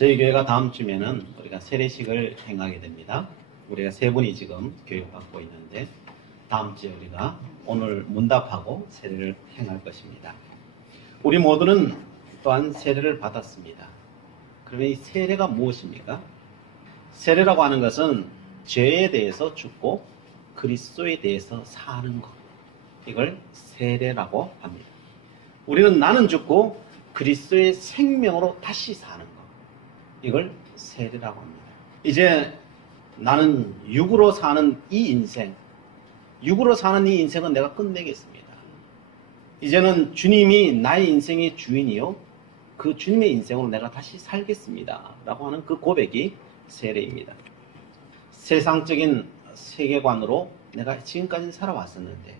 저희 교회가 다음 주면은 우리가 세례식을 행하게 됩니다. 우리가 세 분이 지금 교육받고 있는데 다음 주에 우리가 오늘 문답하고 세례를 행할 것입니다. 우리 모두는 또한 세례를 받았습니다. 그러면 이 세례가 무엇입니까? 세례라고 하는 것은 죄에 대해서 죽고 그리스도에 대해서 사는 것. 이걸 세례라고 합니다. 우리는 나는 죽고 그리스도의 생명으로 다시 사는 것. 이걸 세례라고 합니다. 이제 나는 육으로 사는 이 인생, 육으로 사는 이 인생은 내가 끝내겠습니다. 이제는 주님이 나의 인생의 주인이요, 그 주님의 인생으로 내가 다시 살겠습니다 라고 하는 그 고백이 세례입니다. 세상적인 세계관으로 내가 지금까지는 살아왔었는데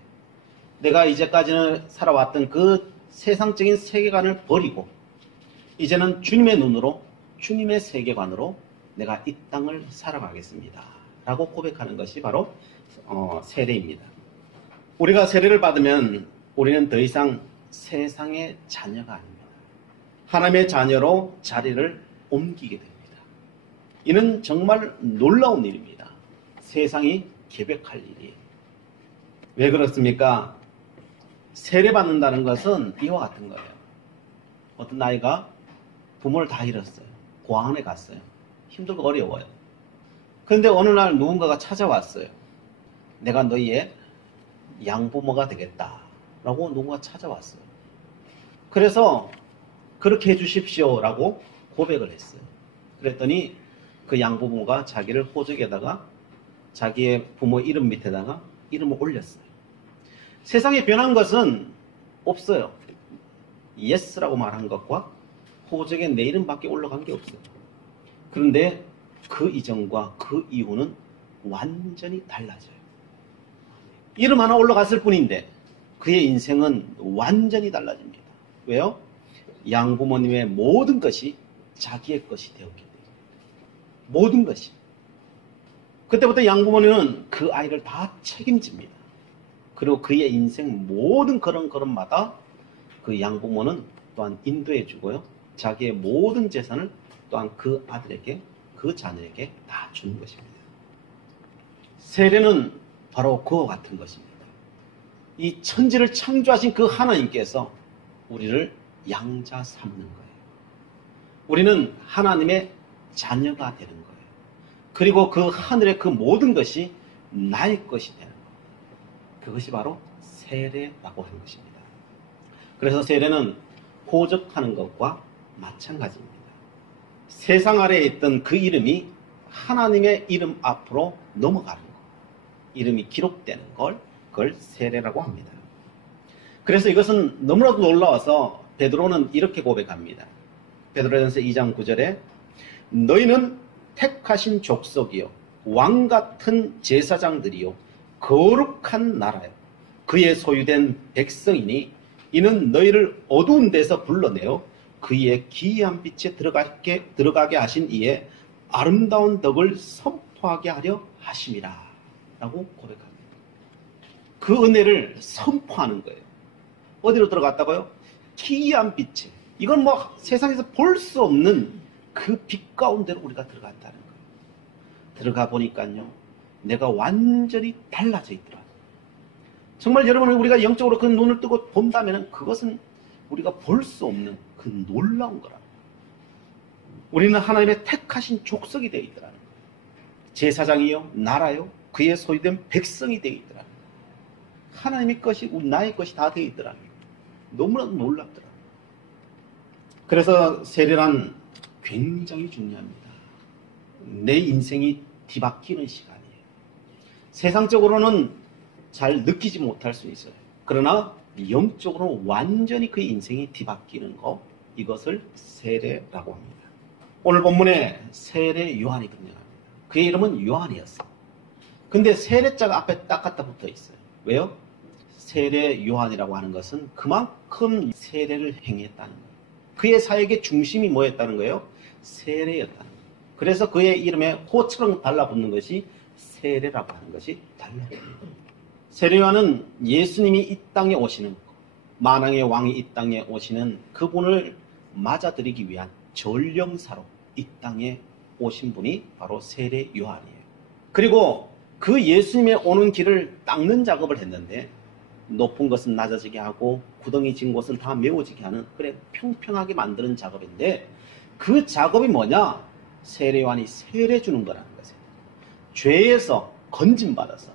내가 이제까지는 살아왔던 그 세상적인 세계관을 버리고 이제는 주님의 눈으로 주님의 세계관으로 내가 이 땅을 살아가겠습니다 라고 고백하는 것이 바로 세례입니다. 우리가 세례를 받으면 우리는 더 이상 세상의 자녀가 아닙니다. 하나님의 자녀로 자리를 옮기게 됩니다. 이는 정말 놀라운 일입니다. 세상이 계획할 일이에요. 왜 그렇습니까? 세례받는다는 것은 이와 같은 거예요. 어떤 아이가 부모를 다 잃었어요. 고아원에 갔어요. 힘들고 어려워요. 그런데 어느 날 누군가가 찾아왔어요. 내가 너희의 양부모가 되겠다 라고 누군가 찾아왔어요. 그래서 그렇게 해주십시오 라고 고백을 했어요. 그랬더니 그 양부모가 자기를 호적에다가 자기의 부모 이름 밑에다가 이름을 올렸어요. 세상에 변한 것은 없어요. 예스라고 말한 것과 호적에 내 이름밖에 올라간 게 없어요. 그런데 그 이전과 그 이후는 완전히 달라져요. 이름 하나 올라갔을 뿐인데 그의 인생은 완전히 달라집니다. 왜요? 양부모님의 모든 것이 자기의 것이 되었기 때문에. 모든 것이. 그때부터 양부모님은 그 아이를 다 책임집니다. 그리고 그의 인생 모든 걸음걸음마다 그 양부모는 또한 인도해 주고요. 자기의 모든 재산을 또한 그 아들에게, 그 자녀에게 다 주는 것입니다. 세례는 바로 그와 같은 것입니다. 이 천지를 창조하신 그 하나님께서 우리를 양자 삼는 거예요. 우리는 하나님의 자녀가 되는 거예요. 그리고 그 하늘의 그 모든 것이 나의 것이 되는 거예요. 그것이 바로 세례라고 하는 것입니다. 그래서 세례는 호적하는 것과 마찬가지입니다. 세상 아래에 있던 그 이름이 하나님의 이름 앞으로 넘어가는 것, 이름이 기록되는 그걸 세례라고 합니다. 그래서 이것은 너무나도 놀라워서 베드로는 이렇게 고백합니다. 베드로전서 2장 9절에 너희는 택하신 족속이요 왕같은 제사장들이요 거룩한 나라요 그의 소유된 백성이니 이는 너희를 어두운 데서 불러내어 그의 기이한 빛에 들어가게 하신 이의 아름다운 덕을 선포하게 하려 하심이라 라고 고백합니다. 그 은혜를 선포하는 거예요. 어디로 들어갔다고요? 기이한 빛에. 이건 뭐 세상에서 볼 수 없는 그 빛 가운데로 우리가 들어갔다는 거예요. 들어가 보니까요, 내가 완전히 달라져 있더라고요. 정말 여러분, 우리가 영적으로 그 눈을 뜨고 본다면 그것은 우리가 볼 수 없는 그 놀라운 거라고. 우리는 하나님의 택하신 족속이 되어 있더라는 거예요. 제사장이요, 나라요, 그의 소유된 백성이 되어 있더라는 거예요. 하나님의 것이, 나의 것이 다 되어 있더라는 거예요. 너무나도 놀랍더라고요. 그래서 세례란 굉장히 중요합니다. 내 인생이 뒤바뀌는 시간이에요. 세상적으로는 잘 느끼지 못할 수 있어요. 그러나 영적으로 완전히 그 인생이 뒤바뀌는 것, 이것을 세례라고 합니다. 오늘 본문에 세례 요한이 등장합니다. 그의 이름은 요한이었어요. 근데 세례자가 앞에 딱 갖다 붙어 있어요. 왜요? 세례 요한이라고 하는 것은 그만큼 세례를 행했다는 거예요. 그의 사역의 중심이 뭐였다는 거예요? 세례였다는 거예요. 그래서 그의 이름에 호처럼 달라붙는 것이 세례라고 하는 것이 달라붙는 거예요. 세례 요한은 예수님이 이 땅에 오시는, 만왕의 왕이 이 땅에 오시는 그분을 맞아들이기 위한 전령사로 이 땅에 오신 분이 바로 세례 요한이에요. 그리고 그 예수님의 오는 길을 닦는 작업을 했는데 높은 것은 낮아지게 하고 구덩이 진 곳은 다 메워지게 하는 그래 평평하게 만드는 작업인데 그 작업이 뭐냐? 세례 요한이 세례 주는 거라는 거죠. 죄에서 건짐받아서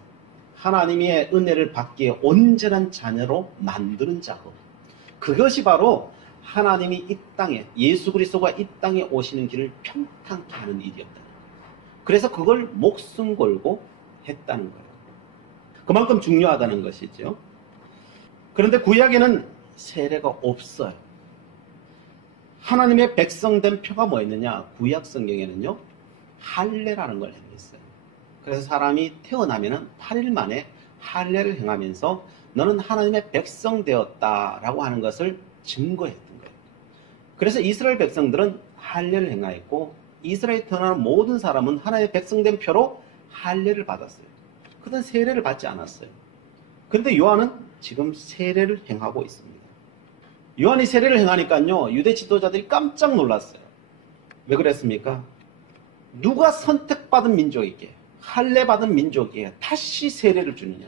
하나님의 은혜를 받기에 온전한 자녀로 만드는 작업. 그것이 바로 하나님이 이 땅에 예수 그리스도가 이 땅에 오시는 길을 평탄케 하는 일이었다. 그래서 그걸 목숨 걸고 했다는 거예요. 그만큼 중요하다는 것이죠. 그런데 구약에는 세례가 없어요. 하나님의 백성된 표가 뭐였느냐? 구약 성경에는요, 할례라는 걸 행했어요. 그래서 사람이 태어나면은 8일 만에 할례를 행하면서 너는 하나님의 백성 되었다라고 하는 것을 증거했던 거예요. 그래서 이스라엘 백성들은 할례를 행하였고 이스라엘에 태어나는 모든 사람은 하나님의 백성된 표로 할례를 받았어요. 그들은 세례를 받지 않았어요. 그런데 요한은 지금 세례를 행하고 있습니다. 요한이 세례를 행하니까요, 유대 지도자들이 깜짝 놀랐어요. 왜 그랬습니까? 누가 선택받은 민족에게, 할례 받은 민족에게 다시 세례를 주느냐?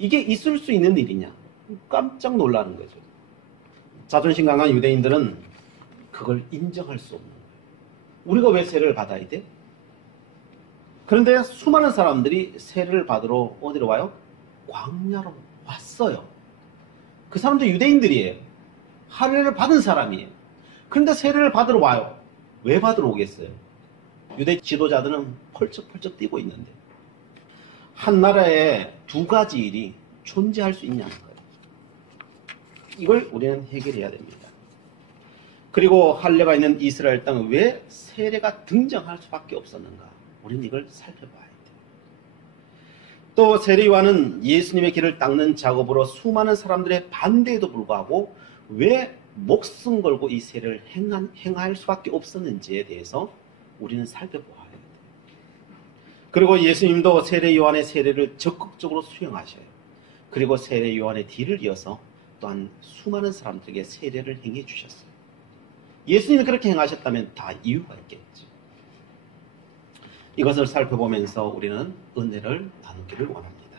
이게 있을 수 있는 일이냐? 깜짝 놀라는 거죠. 자존심 강한 유대인들은 그걸 인정할 수 없는 거예요. 우리가 왜 세례를 받아야 돼? 그런데 수많은 사람들이 세례를 받으러 어디로 와요? 광야로 왔어요. 그 사람들 유대인들이에요. 할례를 받은 사람이에요. 그런데 세례를 받으러 와요. 왜 받으러 오겠어요? 유대 지도자들은 펄쩍펄쩍 뛰고 있는데 한 나라에 두 가지 일이 존재할 수 있냐는 거예요. 이걸 우리는 해결해야 됩니다. 그리고 할례가 있는 이스라엘 땅은 왜 세례가 등장할 수밖에 없었는가? 우리는 이걸 살펴봐야 돼요. 또 세례 요한은 예수님의 길을 닦는 작업으로 수많은 사람들의 반대에도 불구하고 왜 목숨 걸고 이 세례를 행할 수밖에 없었는지에 대해서 우리는 살펴보아야 돼요. 그리고 예수님도 세례 요한의 세례를 적극적으로 수행하셔요. 그리고 세례 요한의 뒤를 이어서 또한 수많은 사람들에게 세례를 행해 주셨어요. 예수님이 그렇게 행하셨다면 다 이유가 있겠죠. 이것을 살펴보면서 우리는 은혜를 나누기를 원합니다.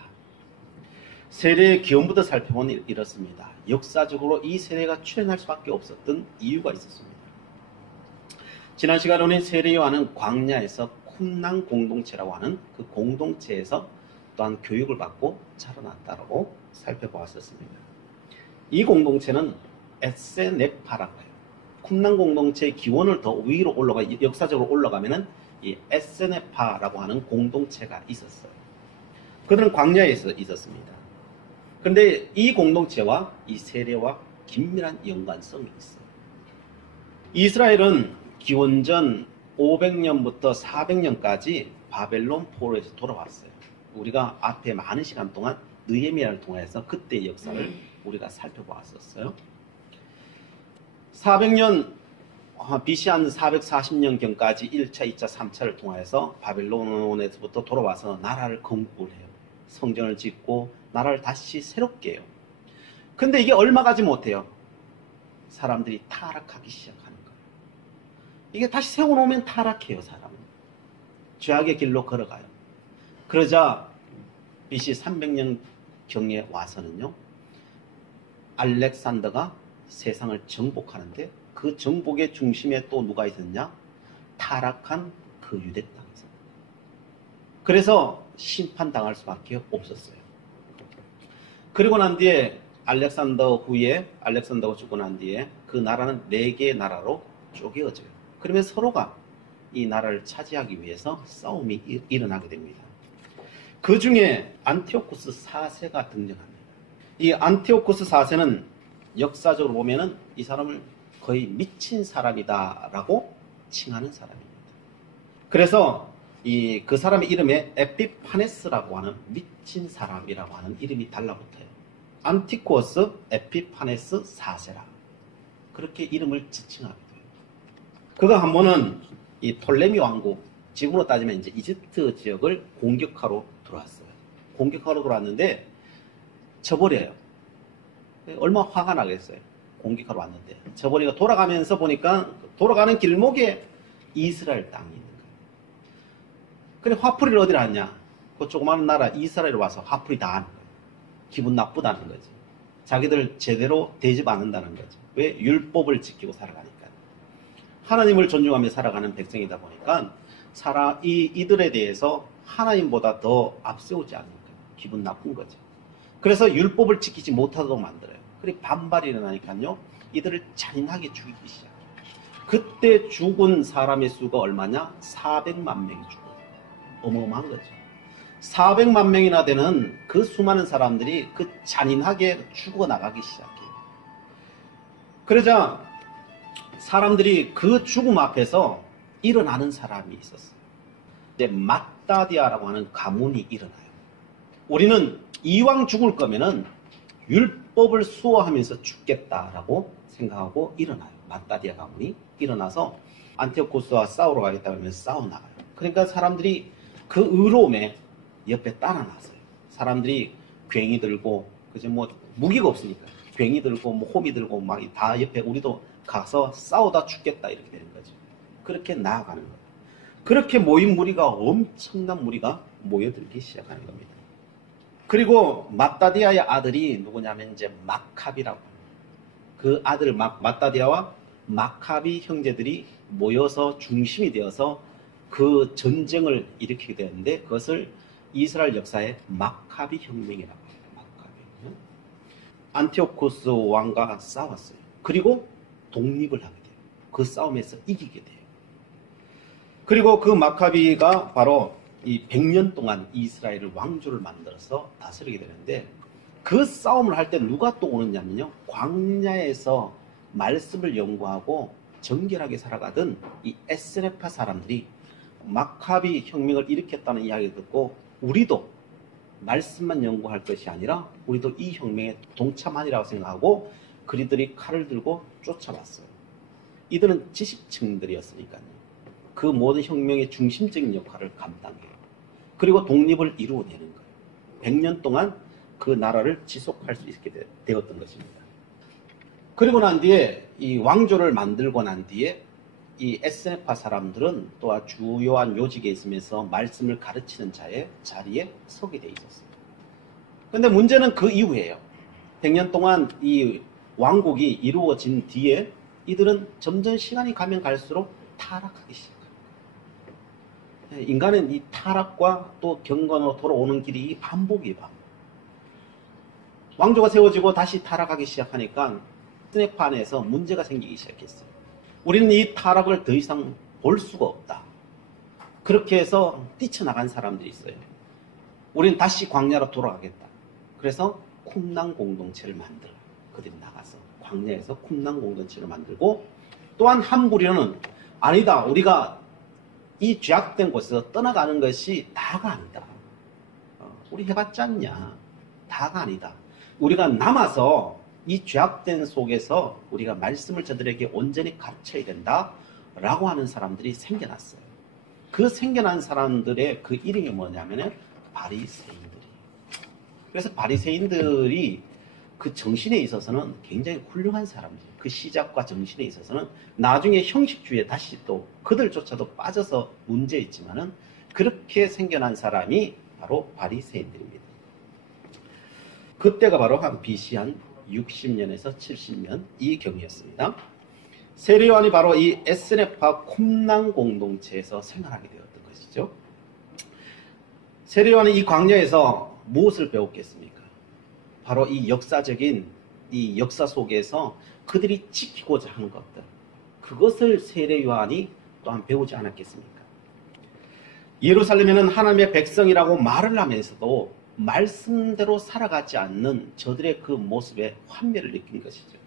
세례의 기원부터 살펴보면 이렇습니다. 역사적으로 이 세례가 출현할 수밖에 없었던 이유가 있었습니다. 지난 시간에 우리 세례 요한은 광야에서 쿰난 공동체라고 하는 그 공동체에서 또한 교육을 받고 자라났다고 살펴보았었습니다. 이 공동체는 에세네파라고 해요. 쿰난 공동체의 기원을 더 위로 역사적으로 올라가면은 이 에세네파라고 하는 공동체가 있었어요. 그들은 광야에 있었습니다. 그런데 이 공동체와 이 세례와 긴밀한 연관성이 있어요. 이스라엘은 기원전 500년부터 400년까지 바벨론 포로에서 돌아왔어요. 우리가 앞에 많은 시간 동안 느헤미야를 통해서 그때의 역사를 우리가 살펴보았었어요. 400년 BC 한 440년경까지 1차, 2차, 3차를 통해서 바벨론에서부터 돌아와서 나라를 건국을 해요. 성전을 짓고 나라를 다시 새롭게 해요. 근데 이게 얼마 가지 못해요. 사람들이 타락하기 시작하는 거예요. 이게 다시 세워놓으면 타락해요, 사람은. 죄악의 길로 걸어가요. 그러자 BC 300년경에 와서는요, 알렉산더가 세상을 정복하는데 그 정복의 중심에 또 누가 있었냐? 타락한 그 유대 땅이 있었어요. 그래서 심판당할 수밖에 없었어요. 그리고 난 뒤에 알렉산더가 죽고 난 뒤에 그 나라는 4개의 나라로 쪼개어져요. 그러면 서로가 이 나라를 차지하기 위해서 싸움이 일어나게 됩니다. 그 중에 안티오쿠스 4세가 등장합니다. 이 안티오쿠스 4세는 역사적으로 보면은 이 사람을 거의 미친 사람이다라고 칭하는 사람입니다. 그래서 그 사람의 이름에 에피파네스라고 하는 미친 사람이라고 하는 이름이 달라붙어요. 안티코스 에피파네스 4세라. 그렇게 이름을 지칭하게 돼요. 그가 한 번은 이 톨레미 왕국, 지금으로 따지면 이제 이집트 지역을 공격하러 들어왔어요. 공격하러 들어왔는데 쳐버려요. 얼마나 화가 나겠어요. 공격하러 왔는데. 저번에 돌아가면서 보니까 돌아가는 길목에 이스라엘 땅이 있는 거예요. 그래 화풀이를 어디로 하냐? 그 조그마한 나라 이스라엘에 와서 화풀이 다 하는 거예요. 기분 나쁘다는 거지. 자기들 제대로 대접 안 한다는 거지. 왜? 율법을 지키고 살아가니까. 하나님을 존중하며 살아가는 백성이다 보니까 이들에 대해서 하나님보다 더 앞세우지 않으니까 기분 나쁜 거죠. 그래서 율법을 지키지 못하도록 만들어요. 그리고 반발이 일어나니까요. 이들을 잔인하게 죽이기 시작해요. 그때 죽은 사람의 수가 얼마냐? 400만 명이 죽어요. 어마어마한 거죠. 400만 명이나 되는 그 수많은 사람들이 그 잔인하게 죽어나가기 시작해요. 그러자 사람들이 그 죽음 앞에서 일어나는 사람이 있었어요. 이제 마따디아라고 하는 가문이 일어나요. 우리는 이왕 죽을 거면은 율법을 수호하면서 죽겠다라고 생각하고 일어나요. 마따디아 가문이 일어나서 안티오코스와 싸우러 가겠다 그러면서 싸워나가요. 그러니까 사람들이 그 의로움에 옆에 따라 나서요. 사람들이 괭이 들고, 그죠? 뭐, 무기가 없으니까. 괭이 들고, 뭐, 호미 들고, 막 다 옆에 우리도 가서 싸우다 죽겠다, 이렇게 되는 거죠. 그렇게 나아가는 거예요. 그렇게 모인 무리가 엄청난 무리가 모여들기 시작하는 겁니다. 그리고 마따디아의 아들이 누구냐면 이제 마카비라고 합니다. 그 아들 마따디아와 마카비 형제들이 모여서 중심이 되어서 그 전쟁을 일으키게 되는데 그것을 이스라엘 역사에 마카비 혁명이라고 해요. 마카비. 안티오코스 왕과 싸웠어요. 그리고 독립을 하게 돼요. 그 싸움에서 이기게 돼요. 그리고 그 마카비가 바로 이 100년 동안 이스라엘을 왕조를 만들어서 다스리게 되는데 그 싸움을 할 때 누가 또 오느냐면요. 광야에서 말씀을 연구하고 정결하게 살아가던 이 에스레파 사람들이 마카비 혁명을 일으켰다는 이야기를 듣고 우리도 말씀만 연구할 것이 아니라 우리도 이 혁명에 동참하리라고 생각하고 그리들이 칼을 들고 쫓아왔어요. 이들은 지식층들이었으니까요. 그 모든 혁명의 중심적인 역할을 감당해요. 그리고 독립을 이루어내는 거예요. 100년 동안 그 나라를 지속할 수 있게 되었던 것입니다. 그리고 난 뒤에 이 왕조를 만들고 난 뒤에 이 에스네파 사람들은 또한 주요한 요직에 있으면서 말씀을 가르치는 자리에 서게 돼 있었어요. 근데 문제는 그 이후에요. 100년 동안 이 왕국이 이루어진 뒤에 이들은 점점 시간이 가면 갈수록 타락하기 시작합니다. 인간은 이 타락과 또 경건으로 돌아오는 길이 반복이에요. 왕조가 세워지고 다시 타락하기 시작하니까 에스네파 안에서 문제가 생기기 시작했어요. 우리는 이 타락을 더 이상 볼 수가 없다. 그렇게 해서 뛰쳐나간 사람들이 있어요. 우리는 다시 광야로 돌아가겠다. 그래서 쿰랑 공동체를 만들어요. 그들이 나가서 광야에서 쿰랑 공동체를 만들고 또한 한 부류는 아니다. 우리가 이 죄악된 곳에서 떠나가는 것이 다가 아니다. 우리 해봤지 않냐. 다가 아니다. 우리가 남아서 이 죄악된 속에서 우리가 말씀을 저들에게 온전히 가르쳐야 된다라고 하는 사람들이 생겨났어요. 그 생겨난 사람들의 그 이름이 뭐냐면은 바리새인들이. 그래서 바리새인들이 그 정신에 있어서는 굉장히 훌륭한 사람들. 그 시작과 정신에 있어서는 나중에 형식주의에 다시 또 그들조차도 빠져서 문제 있지만은 그렇게 생겨난 사람이 바로 바리새인들입니다. 그때가 바로 한 BC 한 60년에서 70년 이 경이었습니다. 세례요한이 바로 이 에스네파 쿰랑 공동체에서 생활하게 되었던 것이죠. 세례요한은 이 광야에서 무엇을 배웠겠습니까? 바로 이 역사적인 이 역사 속에서 그들이 지키고자 하는 것들, 그것을 세례요한이 또한 배우지 않았겠습니까? 예루살렘에는 하나님의 백성이라고 말을 하면서도 말씀대로 살아가지 않는 저들의 그 모습에 환멸을 느낀 것이죠.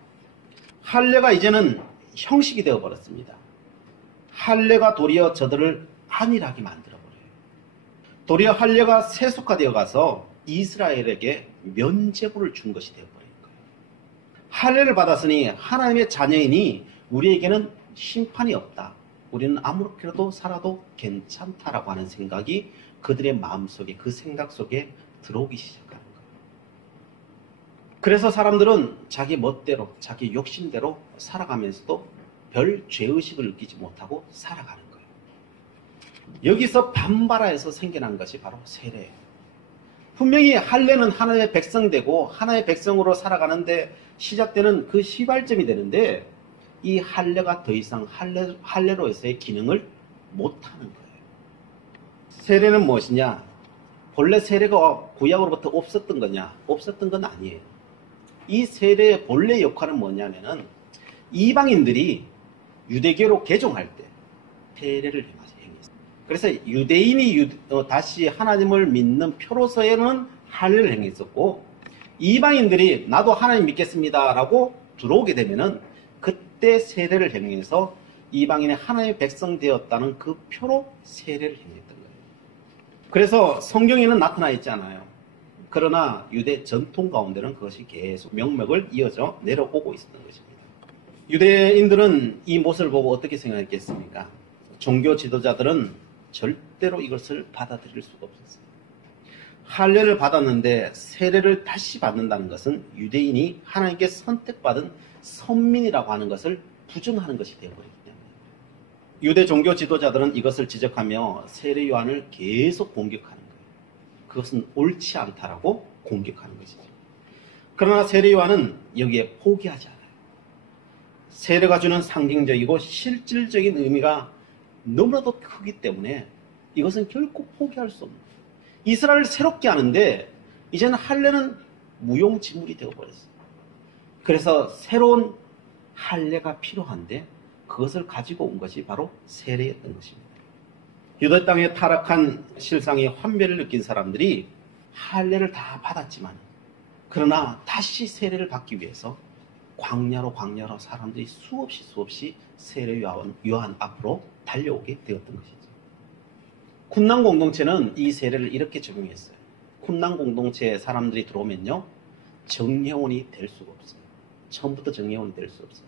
할례가 이제는 형식이 되어버렸습니다. 할례가 도리어 저들을 안일하게 만들어버려요. 도리어 할례가 세속화되어 가서 이스라엘에게 면죄부를 준 것이 되어버린 거예요. 할례를 받았으니 하나님의 자녀이니 우리에게는 심판이 없다. 우리는 아무렇게라도 살아도 괜찮다라고 하는 생각이 그들의 마음속에, 그 생각 속에 들어오기 시작하는 거예요. 그래서 사람들은 자기 멋대로, 자기 욕심대로 살아가면서도 별 죄의식을 느끼지 못하고 살아가는 거예요. 여기서 반발하여서 생겨난 것이 바로 세례예요. 분명히 할례는 하나님의 백성되고 하나님의 백성으로 살아가는데 시작되는 그 시발점이 되는데 이 할례가 더 이상 할례로서의 기능을 못하는 거예요. 세례는 무엇이냐? 본래 세례가 구약으로부터 없었던 거냐? 없었던 건 아니에요. 이 세례의 본래 역할은 뭐냐면은 이방인들이 유대교로 개종할 때 세례를 행했어요. 그래서 유대인이 다시 하나님을 믿는 표로서에는 할례를 행했었고, 이방인들이 나도 하나님 믿겠습니다 라고 들어오게 되면은 그때 세례를 행해서 이방인의 하나님의 백성 되었다는 그 표로 세례를 행했던 거예요. 그래서 성경에는 나타나 있지 않아요. 그러나 유대 전통 가운데는 그것이 계속 명맥을 이어져 내려오고 있었던 것입니다. 유대인들은 이 모습을 보고 어떻게 생각했겠습니까? 종교 지도자들은 절대로 이것을 받아들일 수가 없었어요. 할례를 받았는데 세례를 다시 받는다는 것은 유대인이 하나님께 선택받은 선민이라고 하는 것을 부정하는 것이 되어버리기 때문에 유대 종교 지도자들은 이것을 지적하며 세례 요한을 계속 공격하는 거예요. 그것은 옳지 않다라고 공격하는 것이죠. 그러나 세례 요한은 여기에 포기하지 않아요. 세례가 주는 상징적이고 실질적인 의미가 너무나도 크기 때문에 이것은 결코 포기할 수 없는 거예요. 이스라엘을 새롭게 하는데 이제는 할례는 무용지물이 되어버렸어요. 그래서 새로운 할례가 필요한데 그것을 가지고 온 것이 바로 세례였던 것입니다. 유대 땅에 타락한 실상의 환멸을 느낀 사람들이 할례를 다 받았지만 그러나 다시 세례를 받기 위해서 광야로 사람들이 수없이 세례 요한 앞으로 달려오게 되었던 것이죠. 쿰난 공동체는 이 세례를 이렇게 적용했어요. 쿰난 공동체에 사람들이 들어오면요, 정회원이 될 수가 없어요. 처음부터 정회원이 될 수 없어요.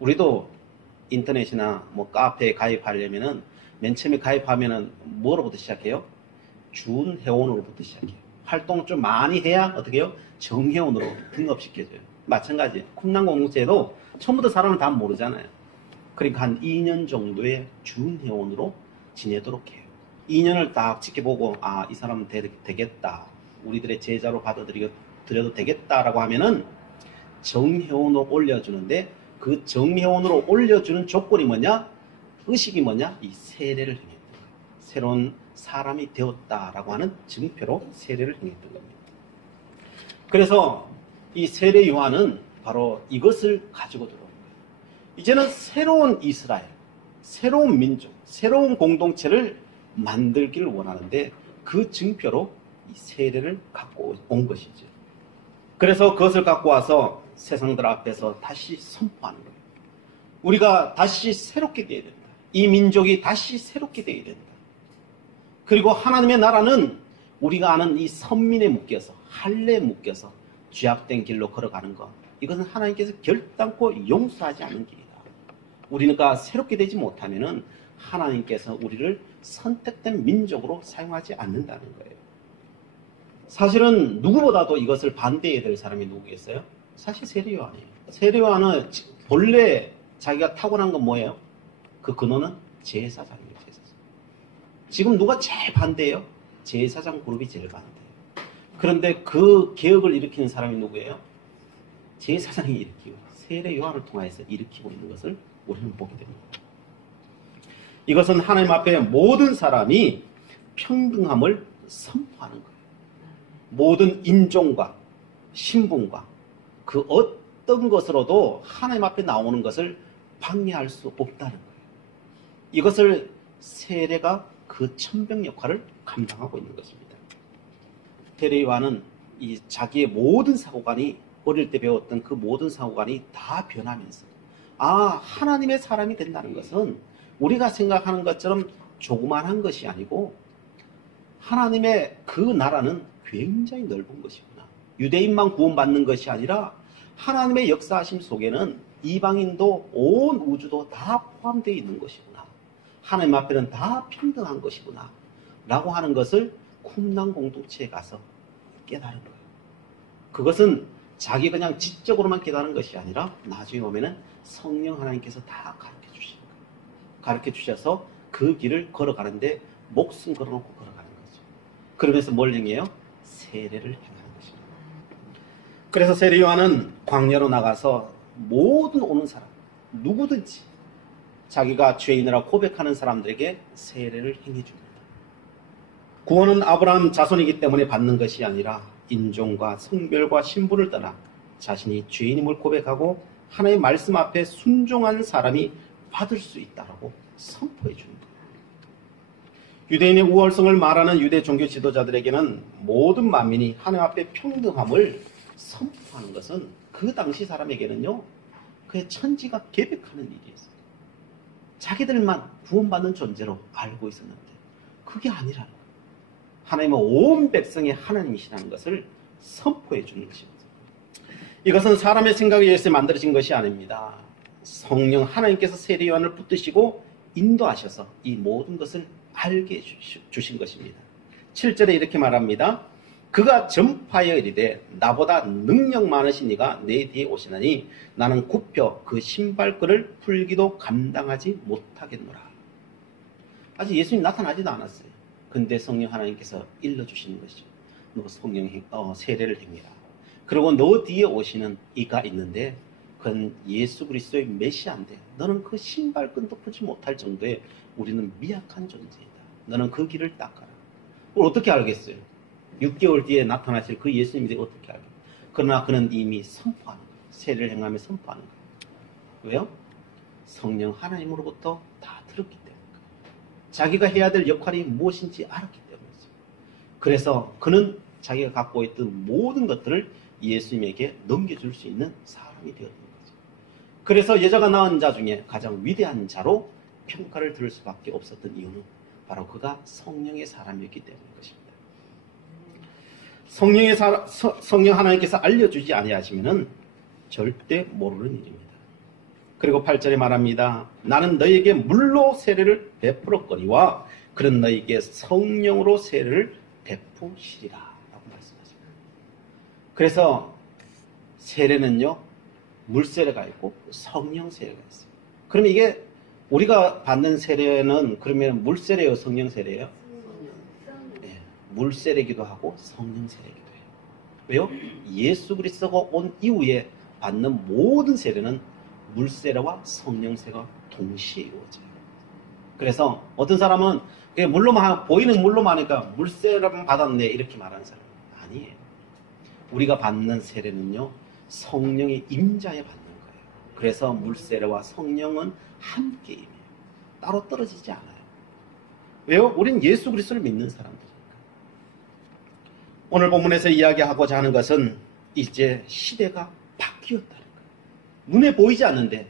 우리도 인터넷이나 뭐 카페에 가입하려면은 맨 처음에 가입하면은 뭐로부터 시작해요? 준회원으로부터 시작해요. 활동을 좀 많이 해야 어떻게 해요? 정회원으로 등록시켜줘요. 마찬가지 쿰난 공동체에도 처음부터 사람을 다 모르잖아요. 그러니까 한 2년 정도의 준회원으로 지내도록 해요. 2년을 딱 지켜보고 아, 이 사람은 되겠다. 우리들의 제자로 받아들여도 되겠다라고 하면은 정회원으로 올려주는데 그 정회원으로 올려주는 조건이 뭐냐? 의식이 뭐냐? 이 세례를 행했던 거예요. 새로운 사람이 되었다라고 하는 증표로 세례를 행했던 겁니다. 그래서 이 세례 요한은 바로 이것을 가지고 들어온 거예요. 이제는 새로운 이스라엘, 새로운 민족, 새로운 공동체를 만들기를 원하는데 그 증표로 이 세례를 갖고 온 것이죠. 그래서 그것을 갖고 와서 세상들 앞에서 다시 선포하는 거예요. 우리가 다시 새롭게 되어야 된다. 이 민족이 다시 새롭게 되어야 된다. 그리고 하나님의 나라는 우리가 아는 이 선민에 묶여서 할례에 묶여서 죄악된 길로 걸어가는 것, 이것은 하나님께서 결단코 용서하지 않는 길이다. 우리가 새롭게 되지 못하면은 하나님께서 우리를 선택된 민족으로 사용하지 않는다는 거예요. 사실은 누구보다도 이것을 반대해야 될 사람이 누구겠어요? 사실 세례 요한이에요. 세례 요한은 본래 자기가 타고난 건 뭐예요? 그 근원은 제사장이에요. 제사장. 지금 누가 제일 반대해요? 제사장 그룹이 제일 반대해요. 그런데 그 개혁을 일으키는 사람이 누구예요? 제사장이 일으키고 세례 요한을 통해서 일으키고 있는 것을 우리는 보게 됩니다. 이것은 하나님 앞에 모든 사람이 평등함을 선포하는 거예요. 모든 인종과 신분과 그 어떤 것으로도 하나님 앞에 나오는 것을 방해할 수 없다는 거예요. 이것을 세례가 그 천병 역할을 감당하고 있는 것입니다. 세례 요한은 이 자기의 모든 사고관이 어릴 때 배웠던 그 모든 사고관이 다 변하면서 아, 하나님의 사람이 된다는 것은 우리가 생각하는 것처럼 조그만한 것이 아니고 하나님의 그 나라는 굉장히 넓은 것이구나. 유대인만 구원받는 것이 아니라 하나님의 역사하심 속에는 이방인도 온 우주도 다 포함되어 있는 것이구나. 하나님 앞에는 다 평등한 것이구나. 라고 하는 것을 쿰난 공동체에 가서 깨달은 거예요. 그것은 자기 그냥 지적으로만 깨달은 것이 아니라 나중에 오면은 성령 하나님께서 다 가르쳐 주시는 거예요. 가르쳐 주셔서 그 길을 걸어가는데 목숨 걸어놓고 걸어가는 거죠. 그러면서 뭘 행해요? 세례를 행하는 것입니다. 그래서 세례 요한은 광야로 나가서 모든 오는 사람, 누구든지 자기가 죄인이라 고백하는 사람들에게 세례를 행해줍니다. 구원은 아브라함 자손이기 때문에 받는 것이 아니라 인종과 성별과 신분을 떠나 자신이 죄인임을 고백하고 하나님의 말씀 앞에 순종한 사람이 받을 수 있다고 선포해 주는 거예요. 유대인의 우월성을 말하는 유대 종교 지도자들에게는 모든 만민이 하나님 앞에 평등함을 선포하는 것은 그 당시 사람에게는요, 그의 천지가 계획하는 일이었어요. 자기들만 구원받는 존재로 알고 있었는데 그게 아니라는 거예요. 하나님은 온 백성의 하나님이시라는 것을 선포해 주는 것입니다. 이것은 사람의 생각에 의해서 만들어진 것이 아닙니다. 성령 하나님께서 세례 요한을 붙드시고 인도하셔서 이 모든 것을 알게 주신 것입니다. 7절에 이렇게 말합니다. 그가 전파하여 이르되 나보다 능력 많으신 이가 내 뒤에 오시나니 나는 굽혀 그 신발끈을 풀기도 감당하지 못하겠노라. 아직 예수님 나타나지도 않았어요. 근데 성령 하나님께서 일러주시는 것이죠. 너 성령 세례를 행해라. 그리고 너 뒤에 오시는 이가 있는데 그건 예수 그리스도의 메시아인데 너는 그 신발끈도 풀지 못할 정도의 우리는 미약한 존재이다. 너는 그 길을 닦아라. 그걸 어떻게 알겠어요? 6개월 뒤에 나타나실 그 예수님에 대해 어떻게 알겠어요? 그러나 그는 이미 선포하는 거예요. 세례를 행하며 선포하는 거예요. 왜요? 성령 하나님으로부터 다 들었기 때문에 자기가 해야 될 역할이 무엇인지 알았기 때문이죠. 그래서 그는 자기가 갖고 있던 모든 것들을 예수님에게 넘겨줄 수 있는 사람이 되었던 거죠. 그래서 여자가 낳은 자 중에 가장 위대한 자로 평가를 들을 수밖에 없었던 이유는 바로 그가 성령의 사람이었기 때문인 것입니다. 성령 하나님께서 알려주지 아니하시면은 절대 모르는 일입니다. 그리고 8절에 말합니다. 나는 너희에게 물로 세례를 베풀었거니와 그는 너희에게 성령으로 세례를 베푸시리라 라고 말씀하십니다. 그래서 세례는요, 물세례가 있고 성령 세례가 있어요. 그럼 이게 우리가 받는 세례는 그러면 물세례요, 성령 세례예요? 네, 물세례기도 하고 성령 세례기도 해요. 왜요? 예수 그리스도가 온 이후에 받는 모든 세례는 물세례와 성령 세례가 동시에 이루어져요. 그래서 어떤 사람은 물로만 보이는 물로만 하니까 물세례만 받았네 이렇게 말하는 사람은 아니에요. 우리가 받는 세례는요, 성령의 임자에 받는 거예요. 그래서 물세례와 성령은 함께 임해요. 따로 떨어지지 않아요. 왜요? 우린 예수 그리스도를 믿는 사람들이니까. 오늘 본문에서 이야기하고자 하는 것은 이제 시대가 바뀌었다는 거예요. 눈에 보이지 않는데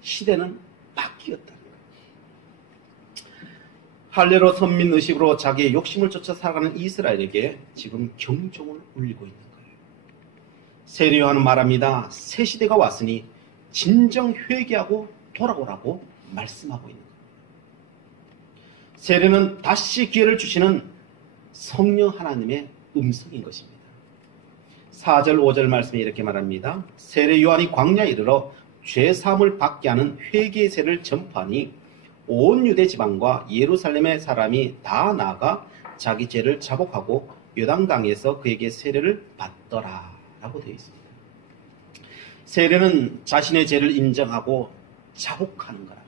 시대는 바뀌었다는 거예요. 할례로 선민의식으로 자기의 욕심을 쫓아 살아가는 이스라엘에게 지금 경종을 울리고 있는 거예요. 세례 요한은 말합니다. 새 시대가 왔으니 진정 회개하고 돌아오라고 말씀하고 있는 거예요. 세례는 다시 기회를 주시는 성령 하나님의 음성인 것입니다. 4절 5절 말씀에 이렇게 말합니다. 세례 요한이 광야에 이르러 죄사함을 받게 하는 회개의 세를 전파하니 온 유대 지방과 예루살렘의 사람이 다 나아가 자기 죄를 자복하고 요단강에서 그에게 세례를 받더라 라고 되어 있습니다. 세례는 자신의 죄를 인정하고 자복하는 거라는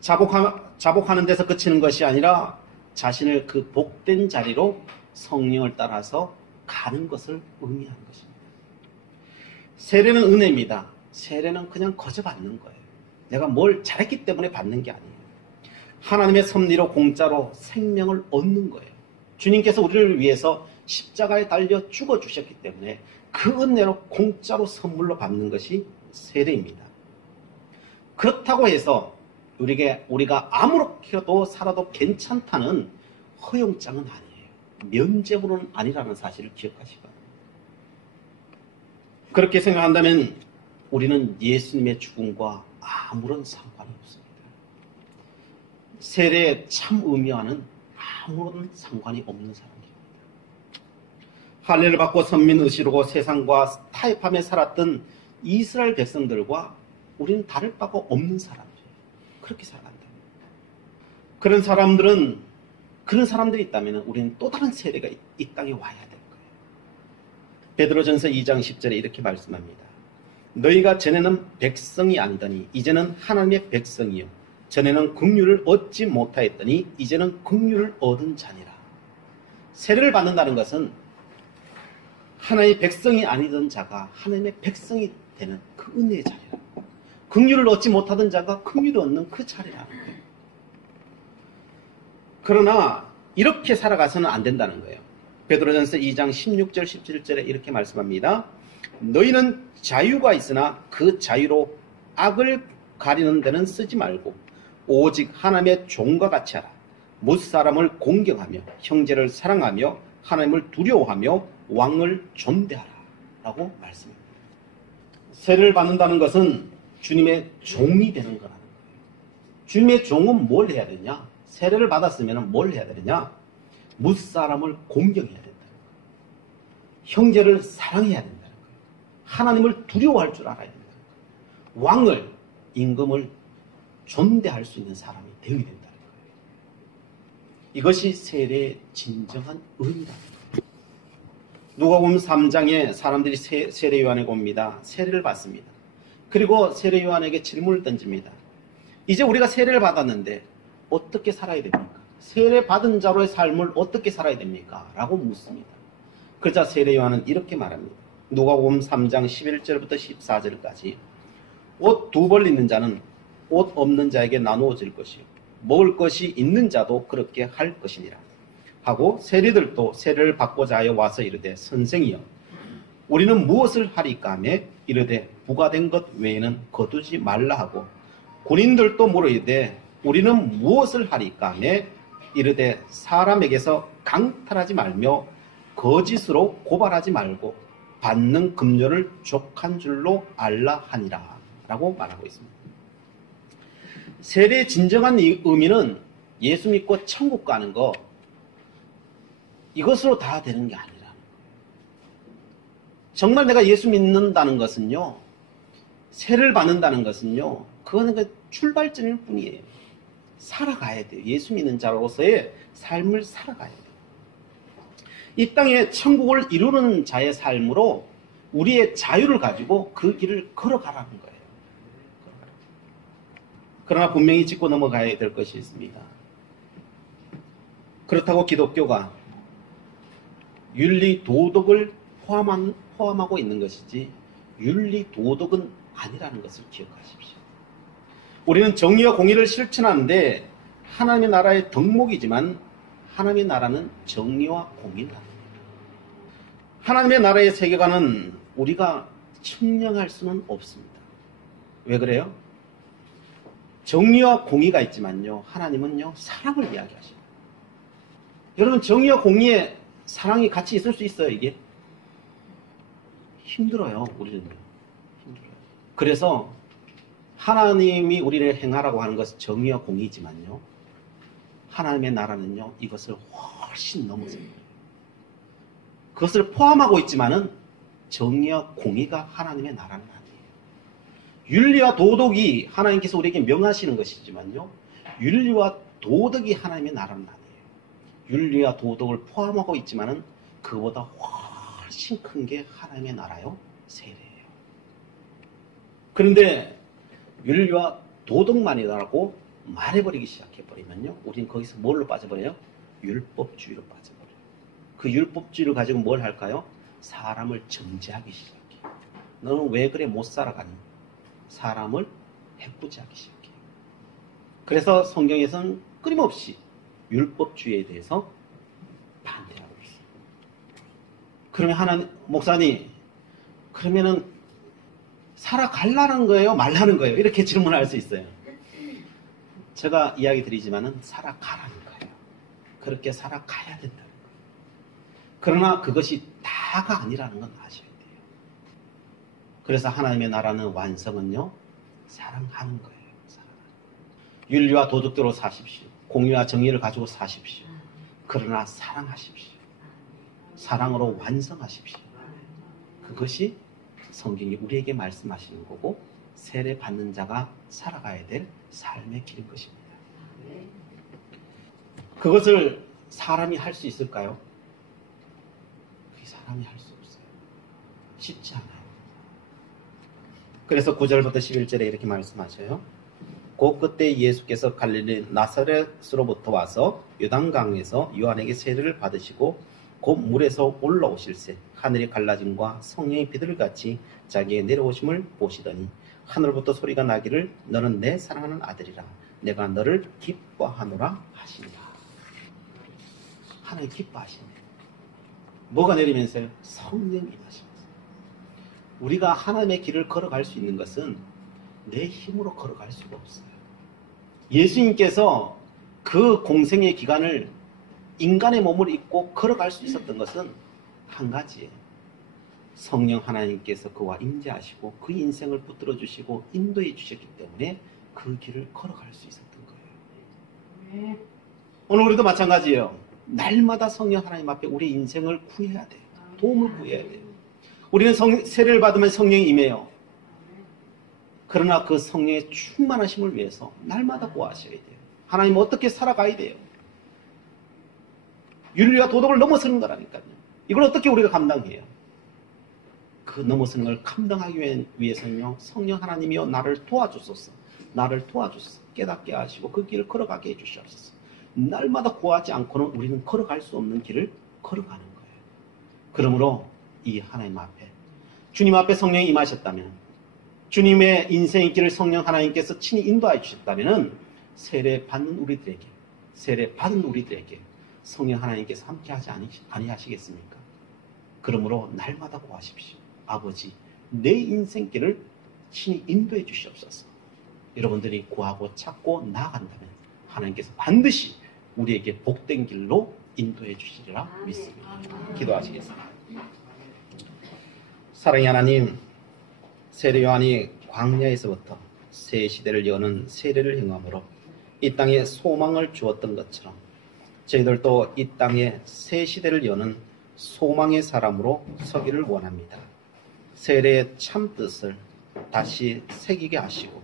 거예요. 자복하는 데서 그치는 것이 아니라 자신을 그 복된 자리로 성령을 따라서 가는 것을 의미하는 것입니다. 세례는 은혜입니다. 세례는 그냥 거저 받는 거예요. 내가 뭘 잘했기 때문에 받는 게 아니에요. 하나님의 섭리로 공짜로 생명을 얻는 거예요. 주님께서 우리를 위해서 십자가에 달려 죽어주셨기 때문에 그 은혜로 공짜로 선물로 받는 것이 세례입니다. 그렇다고 해서 우리가 아무렇게도 살아도 괜찮다는 허용장은 아니에요. 면죄부는 아니라는 사실을 기억하시기 바랍니다. 그렇게 생각한다면 우리는 예수님의 죽음과 아무런 상관이 없습니다. 세례의 참 의미와는 아무런 상관이 없는 사람입니다. 할례를 받고 선민의식으로 세상과 타협하며 살았던 이스라엘 백성들과 우리는 다를 바가 없는 사람들이에요. 그렇게 살아간다. 그런 사람들이 있다면 우리는 또 다른 세례가 이 땅에 와야 될 거예요. 베드로전서 2장 10절에 이렇게 말씀합니다. 너희가 전에는 백성이 아니더니 이제는 하나님의 백성이요 전에는 긍휼을 얻지 못하였더니 이제는 긍휼을 얻은 자니라. 세례를 받는다는 것은 하나님의 백성이 아니던 자가 하나님의 백성이 되는 그 은혜의 자리라. 긍휼을 얻지 못하던 자가 긍휼을 얻는 그 자리라는 거예요. 그러나 이렇게 살아가서는 안 된다는 거예요. 베드로전서 2장 16절 17절에 이렇게 말씀합니다. 너희는 자유가 있으나 그 자유로 악을 가리는 데는 쓰지 말고 오직 하나님의 종과 같이 하라. 무사람을 공경하며 형제를 사랑하며 하나님을 두려워하며 왕을 존대하라 라고 말씀합니다. 세례를 받는다는 것은 주님의 종이 되는 거라는 거예요. 주님의 종은 뭘 해야 되냐? 세례를 받았으면 뭘 해야 되느냐? 무사람을 공경해야 된다는 거예요. 형제를 사랑해야 된다는 거예요. 하나님을 두려워할 줄 알아야 된다는 거예요. 왕을, 임금을 존대할 수 있는 사람이 되어야 된다는 거예요. 이것이 세례의 진정한 의미라는 거예요. 누가복음 3장에 사람들이 세례 요한에게 옵니다. 세례를 받습니다. 그리고 세례 요한에게 질문을 던집니다. 이제 우리가 세례를 받았는데 어떻게 살아야 됩니까? 세례 받은 자로의 삶을 어떻게 살아야 됩니까? 라고 묻습니다. 그러자 세례 요한은 이렇게 말합니다. 누가복음 3장 11절부터 14절까지 옷 두 벌 있는 자는 옷 없는 자에게 나누어질 것이요 먹을 것이 있는 자도 그렇게 할 것이니라 하고 세리들도 세례를 받고자 하여 와서 이르되 선생이여 우리는 무엇을 하리까 하며 이르되 부과된 것 외에는 거두지 말라 하고 군인들도 물으되 우리는 무엇을 하리까 하며 이르되 사람에게서 강탈하지 말며 거짓으로 고발하지 말고 받는 금료를 족한 줄로 알라 하니라 라고 말하고 있습니다. 세례의 진정한 의미는 예수 믿고 천국 가는 거 이것으로 다 되는 게 아니라 정말 내가 예수 믿는다는 것은요 세례를 받는다는 것은요 그거는 그 출발점일 뿐이에요. 살아가야 돼요. 예수 믿는 자로서의 삶을 살아가야 돼요. 이 땅에 천국을 이루는 자의 삶으로 우리의 자유를 가지고 그 길을 걸어가라는 거예요. 그러나 분명히 짚고 넘어가야 될 것이 있습니다. 그렇다고 기독교가 윤리 도덕을 포함하고 있는 것이지 윤리 도덕은 아니라는 것을 기억하십시오. 우리는 정의와 공의를 실천하는데 하나님의 나라의 덕목이지만 하나님의 나라는 정의와 공의다. 하나님의 나라의 세계관은 우리가 측량할 수는 없습니다. 왜 그래요? 정의와 공의가 있지만요 하나님은요 사랑을 이야기하십니다. 여러분 정의와 공의에 사랑이 같이 있을 수 있어요? 이게? 힘들어요. 우리는요. 힘들어요. 그래서 하나님이 우리를 행하라고 하는 것은 정의와 공의지만요 하나님의 나라는요 이것을 훨씬 넘어서요. 그것을 포함하고 있지만은 정의와 공의가 하나님의 나라는 아니에요. 윤리와 도덕이 하나님께서 우리에게 명하시는 것이지만요 윤리와 도덕이 하나님의 나라는 아니에요. 윤리와 도덕을 포함하고 있지만은 그보다 훨씬 큰 게 하나님의 나라요 세례예요. 그런데 윤리와 도덕만이라고 말해버리기 시작해버리면요 우리는 거기서 뭘로 빠져버려요? 율법주의로 빠져버려요. 그 율법주의를 가지고 뭘 할까요? 사람을 정죄하기 시작해요. 너는 왜 그래 못 살아가니? 사람을 해코지하기 시작해요. 그래서 성경에서는 끊임없이 율법주의에 대해서 반대하고 있어요. 그러면 목사님 그러면은 살아갈라는 거예요? 말라는 거예요? 이렇게 질문할 수 있어요. 제가 이야기 드리지만은 살아가라는 거예요. 그렇게 살아가야 된다는 거예요. 그러나 그것이 다가 아니라는 건 아셔야 돼요. 그래서 하나님의 나라는 완성은요 사랑하는 거예요. 윤리와 도덕대로 사십시오. 공의와 정의를 가지고 사십시오. 그러나 사랑하십시오. 사랑으로 완성하십시오. 그것이 성경이 우리에게 말씀하시는 거고 세례 받는 자가 살아가야 될 삶의 길인 것입니다. 그것을 사람이 할 수 있을까요? 그게 사람이 할 수 없어요. 쉽지 않아요. 그래서 9절부터 11절에 이렇게 말씀하셔요. 곧 그때 예수께서 갈릴리 나사렛으로부터 와서 요단강에서 요한에게 세례를 받으시고 곧 물에서 올라오실새 하늘이 갈라짐과 성령이 비둘기같이 자기에 내려오심을 보시더니 하늘부터 소리가 나기를 너는 내 사랑하는 아들이라 내가 너를 기뻐하노라 하시니라. 하나님 기뻐하시네. 뭐가 내리면서요? 성령이 임하시면서. 우리가 하나님의 길을 걸어갈 수 있는 것은 내 힘으로 걸어갈 수가 없어요. 예수님께서 그 공생의 기간을 인간의 몸을 입고 걸어갈 수 있었던 것은 한 가지예요. 성령 하나님께서 그와 임재하시고 그 인생을 붙들어 주시고 인도해 주셨기 때문에 그 길을 걸어갈 수 있었던 거예요. 오늘 우리도 마찬가지예요. 날마다 성령 하나님 앞에 우리 인생을 구해야 돼요. 도움을 구해야 돼요. 우리는 세례를 받으면 성령이 임해요. 그러나 그 성령의 충만하심을 위해서 날마다 구하셔야 돼요. 하나님 어떻게 살아가야 돼요? 윤리와 도덕을 넘어서는 거라니까요. 이걸 어떻게 우리가 감당해요? 그 넘어서는 걸 감당하기 위해서는요, 성령 하나님이여 나를 도와주소서. 나를 도와주소서. 깨닫게 하시고 그 길을 걸어가게 해주시옵소서. 날마다 구하지 않고는 우리는 걸어갈 수 없는 길을 걸어가는 거예요. 그러므로 이 하나님 앞에, 주님 앞에 성령이 임하셨다면, 주님의 인생의 길을 성령 하나님께서 친히 인도해 주셨다면 세례 받는 우리들에게 성령 하나님께서 함께하지 아니하시겠습니까? 그러므로 날마다 구하십시오. 아버지, 내 인생길을 친히 인도해 주시옵소서. 여러분들이 구하고 찾고 나아간다면 하나님께서 반드시 우리에게 복된 길로 인도해 주시리라 믿습니다. 기도하시겠습니다. 사랑의 하나님, 세례 요한이 광야에서부터 새 시대를 여는 세례를 행함으로 이 땅에 소망을 주었던 것처럼 저희들도 이 땅에 새 시대를 여는 소망의 사람으로 서기를 원합니다. 세례의 참 뜻을 다시 새기게 하시고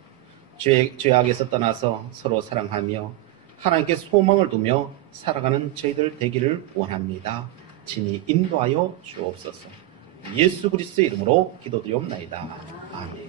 죄악에서 떠나서 서로 사랑하며 하나님께 소망을 두며 살아가는 저희들 되기를 원합니다. 친히 인도하여 주옵소서. 예수 그리스도의 이름으로 기도드리옵나이다. 아멘.